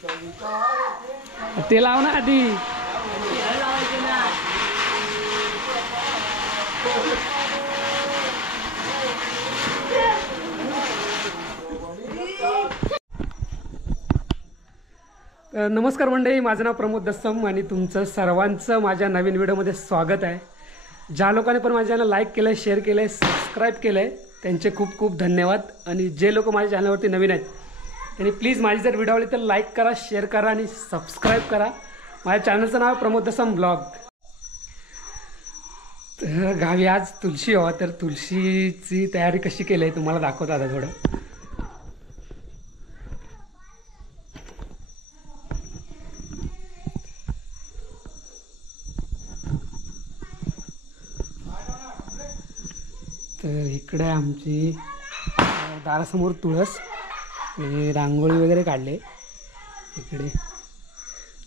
ते लाव ना आधी. नमस्कार मंडळी, माझं नाव प्रमोद दस्सम आणि तुमचं सर्वांचं माझ्या नवीन व्हिडिओमध्ये स्वागत आहे. ज्या लोकांनी पण माझ्या चॅनल लाईक केलं आहे, शेअर केलं आहे, सबस्क्राईब केलं आहे त्यांचे खूप खूप धन्यवाद. आणि जे लोक माझ्या चॅनलवरती नवीन आहेत त्यांनी प्लीज माझी जर व्हिडिओ आवडली तर लाईक करा, शेअर करा आणि सबस्क्राईब करा. माझ्या चॅनलचं नाव प्रमोद दस्सम ब्लॉग. तर गावी आज तुळशी हवा, तर तुळशीची तयारी कशी केली आहे तुम्हाला दाखवतो आता थोडं. तर इकडे आमची दारासमोर तुळस, रांगोळी वगैरे काढले. इकडे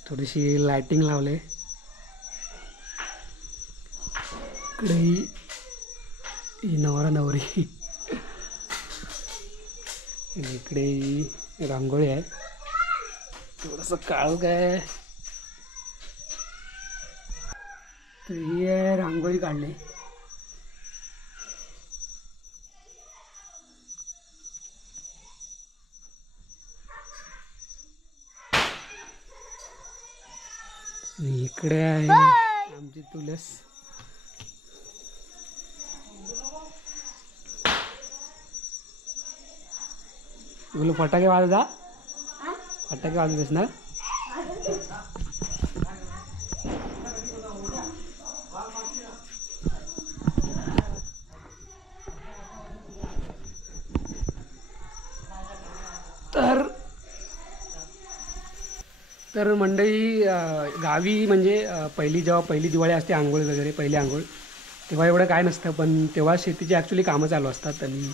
थोडीशी लायटिंग लावले. इकडे ही नवरा नवरी, इकडे ही रांगोळी आहे. थोडंसं काळं काय, तर ही आहे रांगोळी काढली. इकडे आहे आमची तुळस. बोलो फटाके वाजता, फटाके वाजतेस ना. तर मंडळी गावी म्हणजे जेव्हा पहिली दिवाळी असते, आंघोळ वगैरे, पहिली आंघोळ, तेव्हा एवढं काय नसतं. पण तेव्हा शेतीची ॲक्च्युली कामं चालू असतात आणि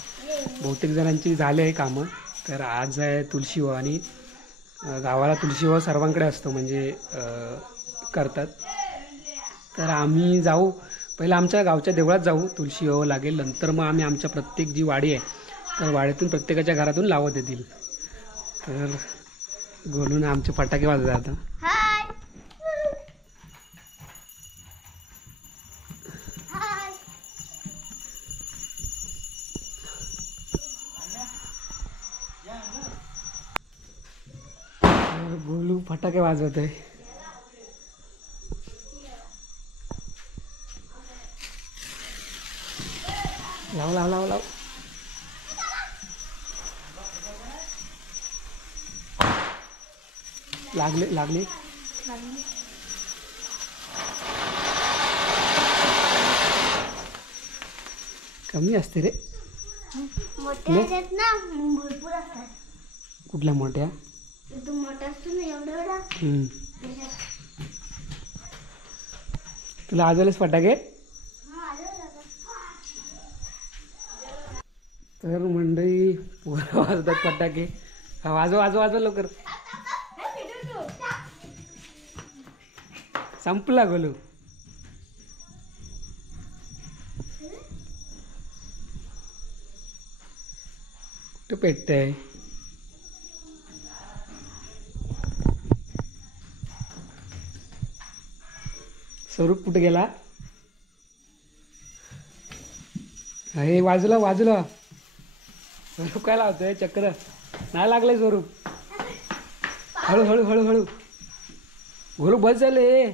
बहुतेक जणांची झाले आहे कामं. तर आज आहे तुळशी विवाह आणि गावाला तुळशी विवाह सर्वांकडे असतो, म्हणजे करतात. तर आम्ही जाऊ, पहिलं आमच्या गावच्या देवळात जाऊ, तुळशी विवाह लागेल. नंतर मग आम्ही आमच्या प्रत्येक जी वाडी आहे तर वाडीतून प्रत्येकाच्या घरातून लावत येतील. तर गोलून आमचे फटाके वाजतात आता. गोलू फटाके वाजवत आहे. लाव लाव लाव लाव. लागले लागले. कमी असते रे. कुठल्या मोठ्या? तुला आजवलेच फटाके. तर मंडळी पोरं वाजतात फटाके. वाजव वाजव वाजव लवकर. संपला गोलू. तो पेटतंय. स्वरूप कुठे गेला? हे बाजूला बाजूला. स्वरूप काय लावतोय चक्र? नाही लागलंय स्वरूप. हळू हळू हळू हळू. गोलू बस झाले.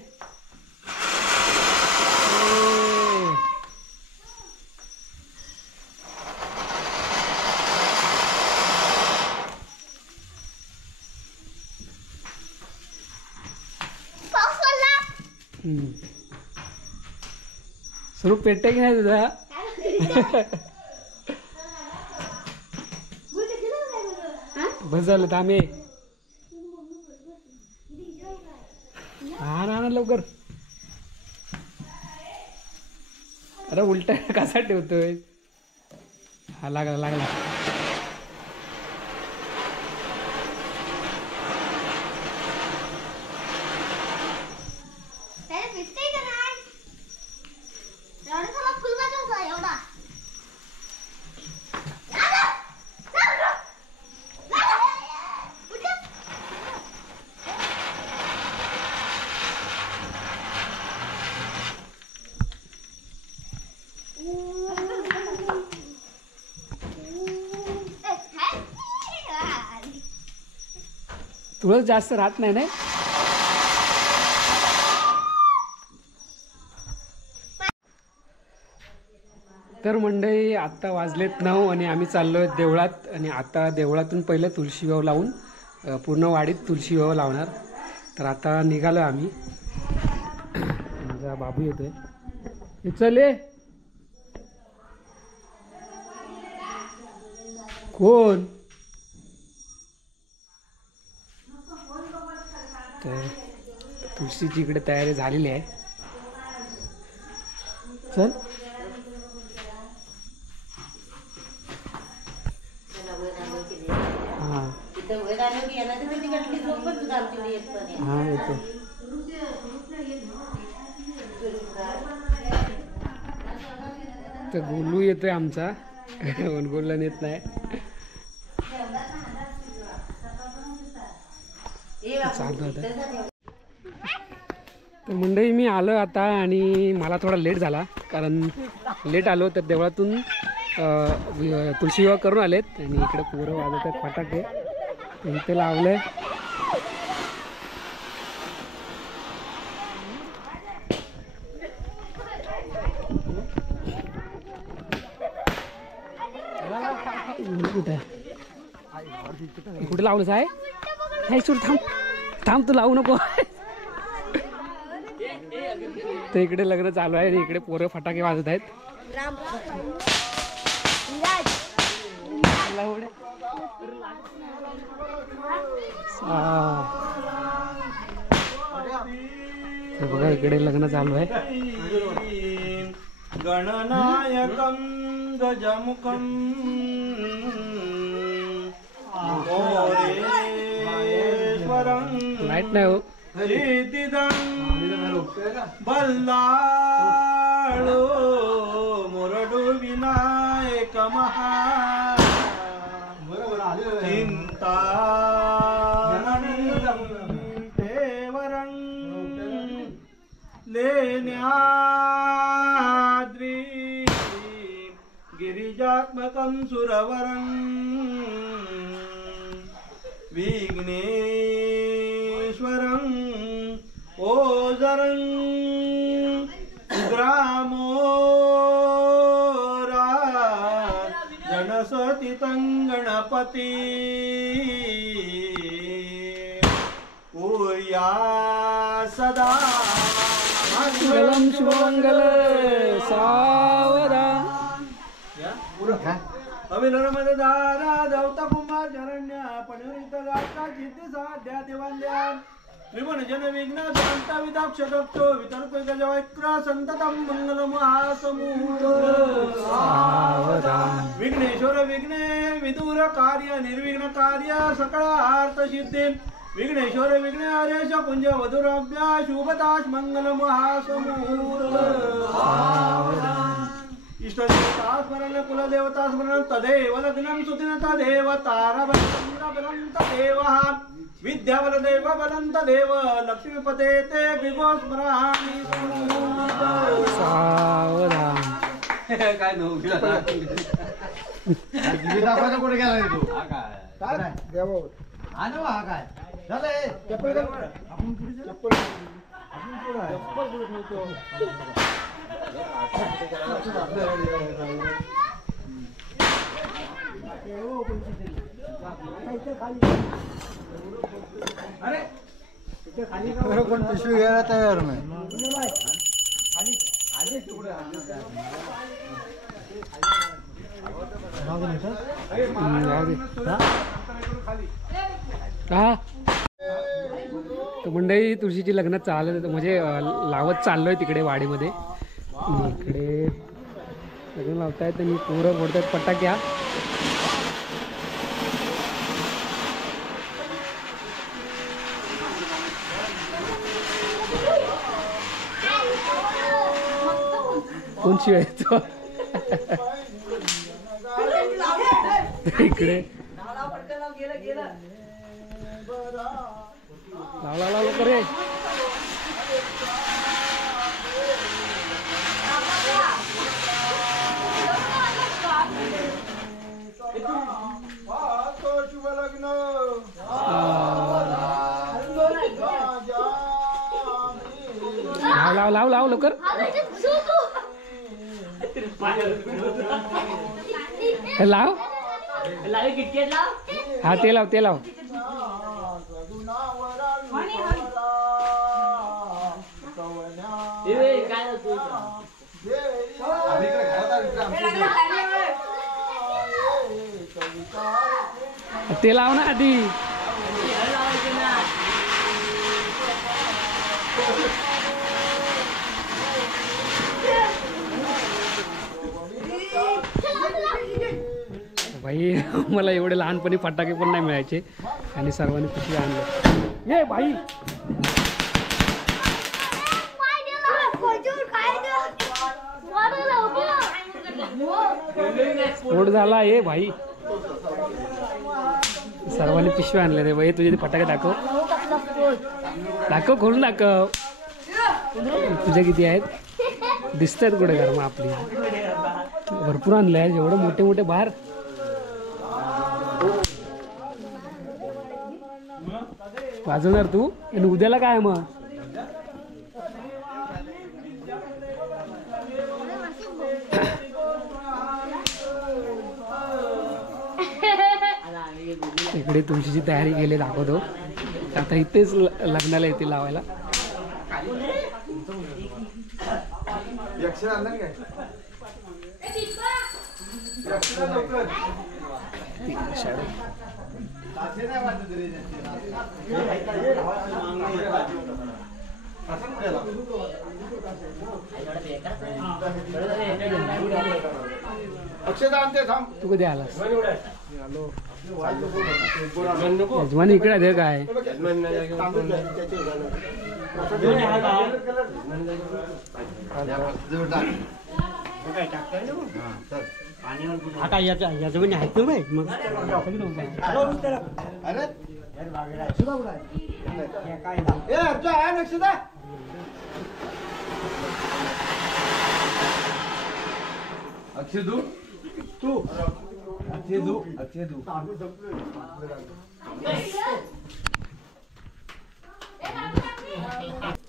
स्वरूप पेटते की नाही तुझा? बस झालं थांबे. हा ना लवकर. अरे उलटा कसा ठेवतोय? हा लागला लागला. तुळस जास्त राहत नाही ना. तर मंडळी आत्ता वाजलेत 9 आणि आम्ही चाललो आहे देवळात. आणि आता देवळातून पहिलं तुळशी विवाह लावून पूर्ण वाडीत तुळशी विवाह लावणार. तर आता निघालो आम्ही. माझा बाबू येतोय. हे चले कोण. तर तुळशीची इकडे तयारी झालेली आहे. चल हां हां येतो. तर गोलू येतोय आमचा. गोलला नेत नाही. तर मंडळी मी आलो आता आणि मला थोडा लेट झाला. कारण लेट आलो तर देवळातून तुळशी विवाह करून आलेत आणि इकडे पोरं वाजवत आहेत फटाके. इथे लावलंय. कुठे लावलंच आहे. नाही सोड, थांब थांब, तू लावू नको. तर इकडे लग्न चालू आहे आणि इकडे पोरं फटाके वाजत आहेत. बघा इकडे लग्न चालू आहे. गणनायकं गजमुखं लाईट नाही हो. बल्लाळो मुरडू विनायक महा चिंता देवरं लेण्याद्री गिरिजात्मकं सुरवरं विघ्नेश्वरं ओजरं ग्रामोरा जनसतितं गणपति पूर्या सदा मंगलम शुभमंगल सावधान. अविनरमद दारा दौता कुमार शरण्य पणित गाता जिद्दी साध्या देवांद्यान त्रिभुवन जन विघ्न शांत विदाक्ष दक्षो वितर्क गजवक्र संततम मंगल महासमूह सावधान. विघ्नेश्वर विघ्ने विदूर कार्य निर्विघ्न कार्य सकळ अर्थ सिद्धी विघ्नेश्वर विघ्ने हरेश कुंज वधुरभ्या शुभताश मंगल महासमूह. इष्टदेवता स्मरण कुलदेवता स्मरण तदेव लग्नं सुदिन तदेव ताराबलं तदेव विद्याबलदेव बलं तदेव लक्ष्मीपते ते विभो स्मरामि. सावधान. काय नव्हतं कुठे गेला तू. काय देवा हा ना हा काय झालंय. चप्पल आपण चप्पल ठेवतो. अरे कोण पिशवी घ्यायला तयार नाही. तर मंडळी तुळशीची लग्न चालत म्हणजे लावत चाललोय तिकडे वाडीमध्ये. इकडे लग्न लावतायत आणि पोरं फोडतायत फटाक्या. कोण शिवायचं इकडे लावला लावला करे. शुभ लग्न लाव लाव लवकर. लाव. हा ते लाव ते लाव. ते लाव ना आधी. भाई मला एवढे लहानपणी फटाके पण नाही मिळायचे आणि सर्वांनी खुशी आणलं. ये भाई स्फोट झाला. ये भाई सर्वांनी पिशवी आणले रे भाई. तुझे ते फटाके दाखव दाखव खोलून दाखव. तुझे किती आहेत दिसत आहेत कुठे घर मग आपली भरपूर आणले आहेत एवढे मोठे मोठे बाहेर. वाजवणार तू आणि उद्याला काय मग. इकडे तुळशीची तयारी केली दाखवतो. आता इथेच लग्नाला येते लावायला. तू कधी आलास. यजमान इकडे आहे काय. आता याचं आहेत मग अक्षय तू तू अक्षय तू अक्षय तू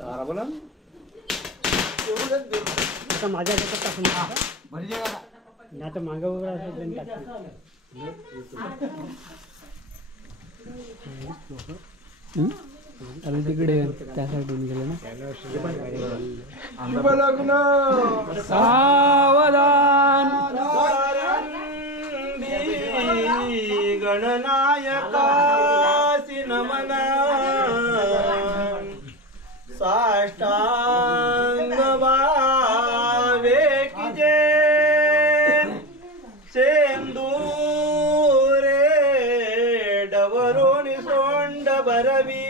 तारा बोला आता माझ्या हातात टाकून आता मागं वगैरे असेल अरे तिकडे त्या साईडून गेले ना. सावधान गणनायकासी नमन साष्टांग भावे की जय सेंदूरे डवरोणी सोंड भरवी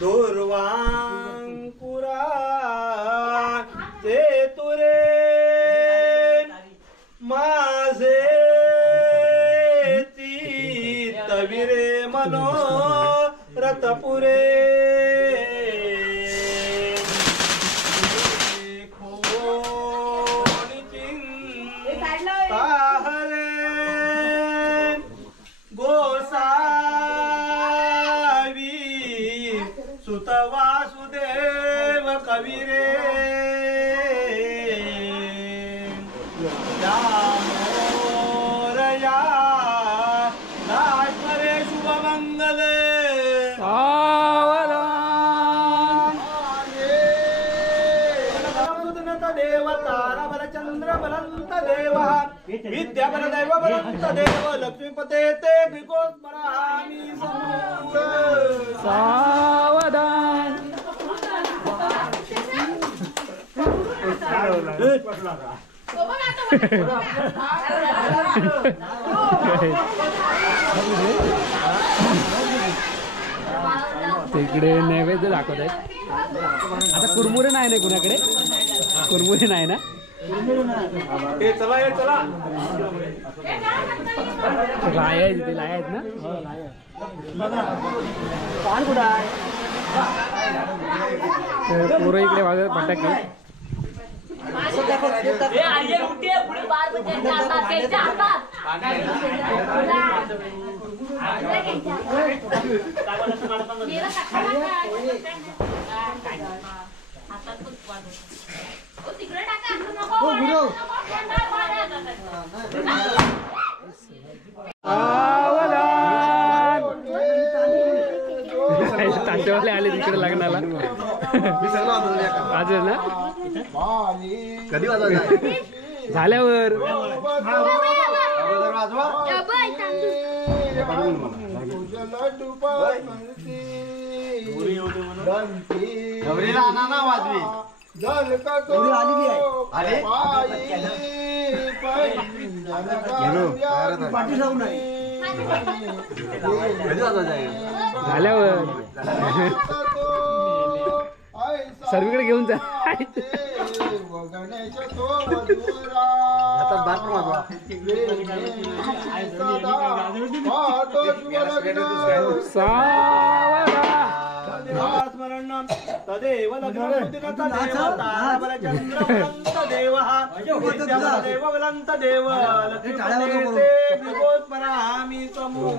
दुर्वांकुरा ते तुरे माझे तविरे मनो रतपुरे खोनी चिंता हरे गोसावी सुत वासुदेव कविरे मोरया नाश्वरे शुभमंगले सावधान देव तारा बल चंद्र बलंत देव विद्या बल दैव बलंत देव लक्ष्मीपते ते ग्रिकोस्मरामी सावधान. तिकडे नैवेद्य दाखवत आहेत. आता कुरमुरे नाही ना कुणाकडे. कुरमुरे नाही ना. चला चला लाया आहेत तिथे लाया आहेत ना. पोरं इकडे वाजत फटाके. तांटेवाले आले तिकडे लग्नाला आज ना कधी वाजवायचं झाल्यावर वाजवी झाल्यावर सर्वीकडे घेऊन जा स्मरण तदेव देव वलंत देव लक्ष्मीपरामी समूह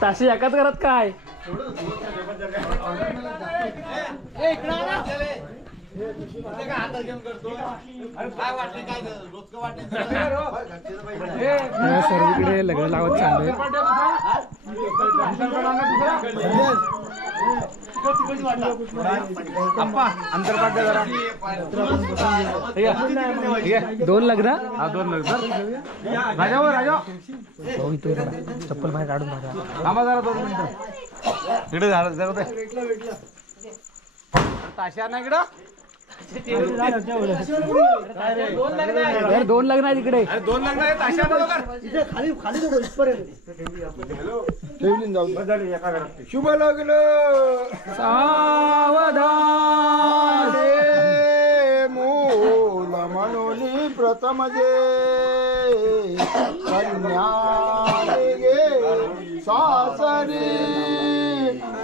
ताशी एकाच करत काय सर्वीकडे लग्न लावत चाललंय दोन लग्न हा दोन लग्न राजा चप्पल बाहेर काढून थांबा जरा 2 मिनिटं इकडे झालं जरा ताशा ना इकडं दोन लग्न आहेत इकडे 2 लग्न आहेत ताशा खाली खाली शुभ लग्न सावधान मूल म्हणून प्रथम जे कन्या गे सासरी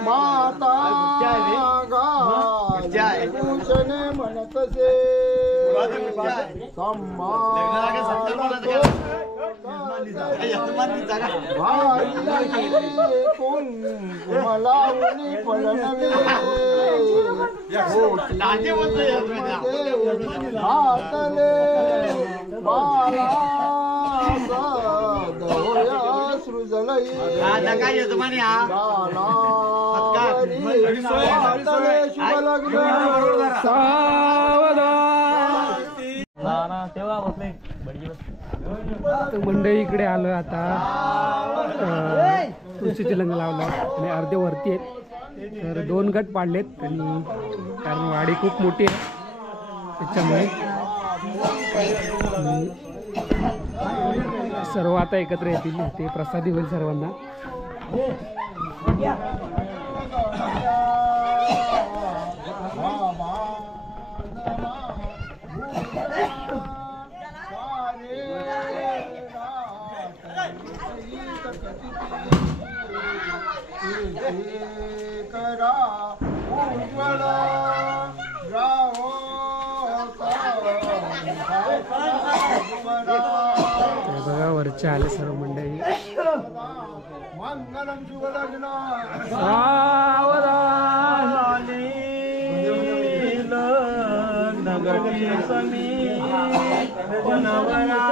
माता गाभूषण म्हणतसे कुंकुमलावणी पळणवे हातले बाला सदोया सृजलई शुभ लग्न मंडळी इकडे आलो आता तुळशीचे लग्न लावलं आणि अर्धे वरती आहेत तर 2 गट पाडलेत आणि कारण वाडी खूप मोठी आहे त्याच्यामुळे सर्व आता एकत्र येतील ते प्रसादी होईल सर्वांना बघा वरच्या आले सर्व मंडळी मंगलम शुभ लग्न सावधान नगरी समी जनवरा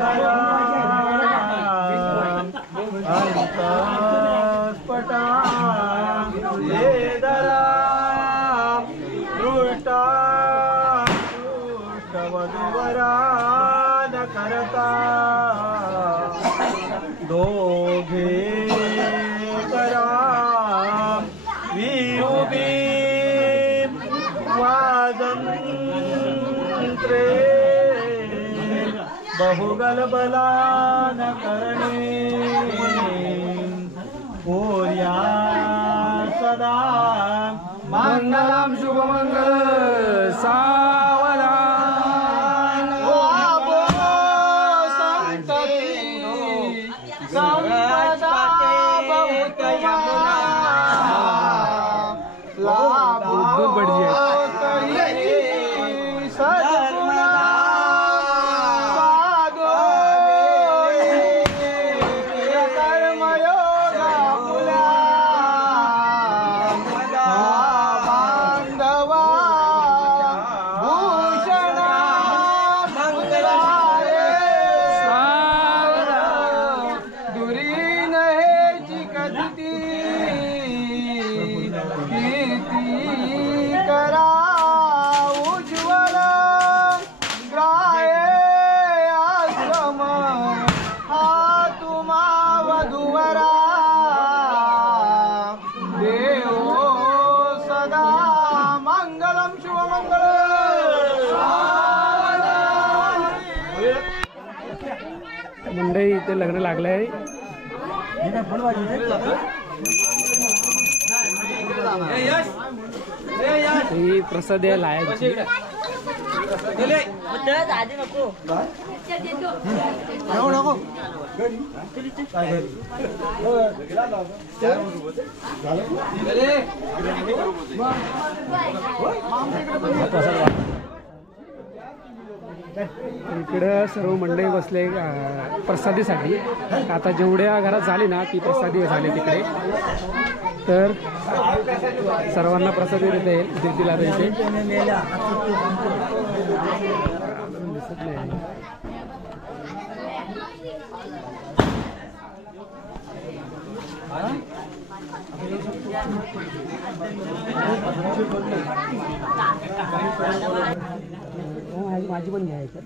खरा अंतस्फटा वेदरा दृष्टा दृष्टवधूवरा न करता दोघे करा विहुबी वाजंत्रे बहुगलबला न करणे कोर्या सदा मंगलम शुभमंगल सावधान लाभो संतती संपदा बहुतया लाभो दूध बढ़ जाए तरी सद्गुणा साधो कर्मयोगा फुला बांधवा भूषणा मंगलारे दुरी नहेची कथिती कीर्ती करा उज्ज्वल ग्राहे आश्रम हा तुम्हा वधूवरा देव सदा मंगलम शुभमंगल मंडळी इथे लग्न लागलंय ही प्रसाद आहे लायाची इकडं सर्व मंडळी बसले प्रसादीसाठी. आता जेवढ्या घरात झाली ना ती प्रसादी झाली तिकडे, तर सर्वांना प्रसादी देता येईल देतील आता इथे. दिसत नाही. माझी पण घ्यायचं.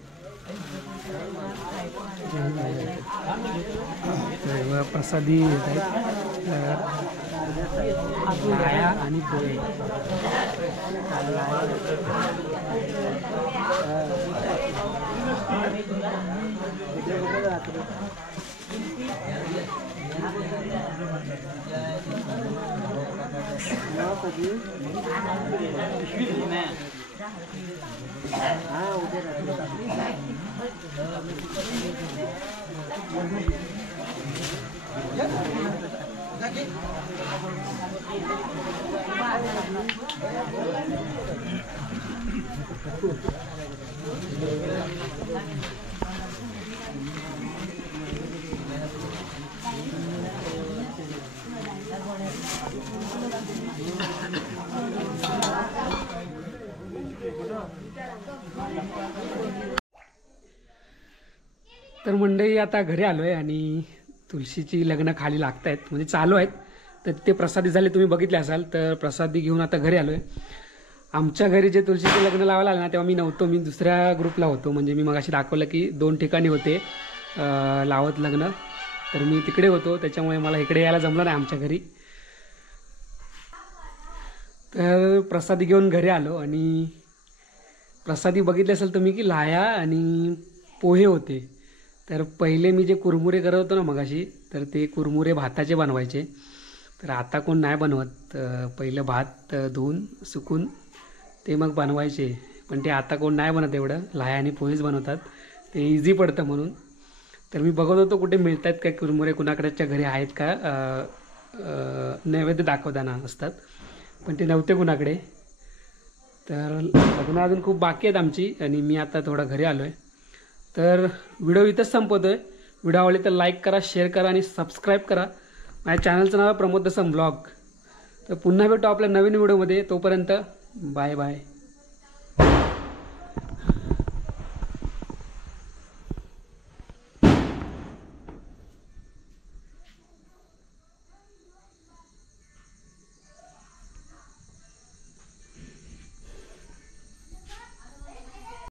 प्रसादी येत आहेत लाया आणि पोहे. तर मंडळी आता घरी आलोय आणि तुळशीची लग्न खाली लागत आहेत, म्हणजे चालू आहेत. तर ते प्रसादी झाले तुम्ही बघितले असाल. तर प्रसादी घेऊन आता घरी आलोय. आमच्या घरी जे तुळशीचे लग्न लावायला आलं ना तेव्हा मी नव्हतो, मी दुसऱ्या ग्रुपला होतो. म्हणजे मी मगाशी दाखवलं की 2 ठिकाणी होते लावत लग्न, तर मी तिकडे होतो, त्याच्यामुळे मला इकडे यायला जमलं नाही आमच्या घरी. तर प्रसादी घेऊन घरी आलो आणि प्रसादी बघितले असेल तुम्ही की लाया आणि पोहे होते. तर पहिले मी जे कुरमुरे करत होतो ना मगाशी, तर ते कुरमुरे भाताचे बनवायचे. तर आता कोण नाही बनवत. पहिलं भात धुवून सुकून ते मग बनवायचे, पण ते आता कोण नाही बनत एवढं. लाया आणि पोहेच बनवतात, ते इझी पडतं म्हणून. तर मी बघत होतो कुठे मिळत आहेत काय कुरमुरे, कुणाकडेच्या घरी आहेत का नैवेद्य दाखवताना असतात, पण ते नव्हते कुणाकडे. तर लग्न अजून खूप बाकी आहेत आमची आणि मी आता थोडा घरी आलो आहे. तर व्हिडिओ इथंच संपवतो आहे. व्हिडिओ आवडले तर लाईक करा, शेअर करा आणि सबस्क्राईब करा. माझ्या चॅनलचं नाव आहे प्रमोद दसम ब्लॉग. तर पुन्हा भेटू आपल्या नवीन व्हिडिओमध्ये. तोपर्यंत बाय बाय.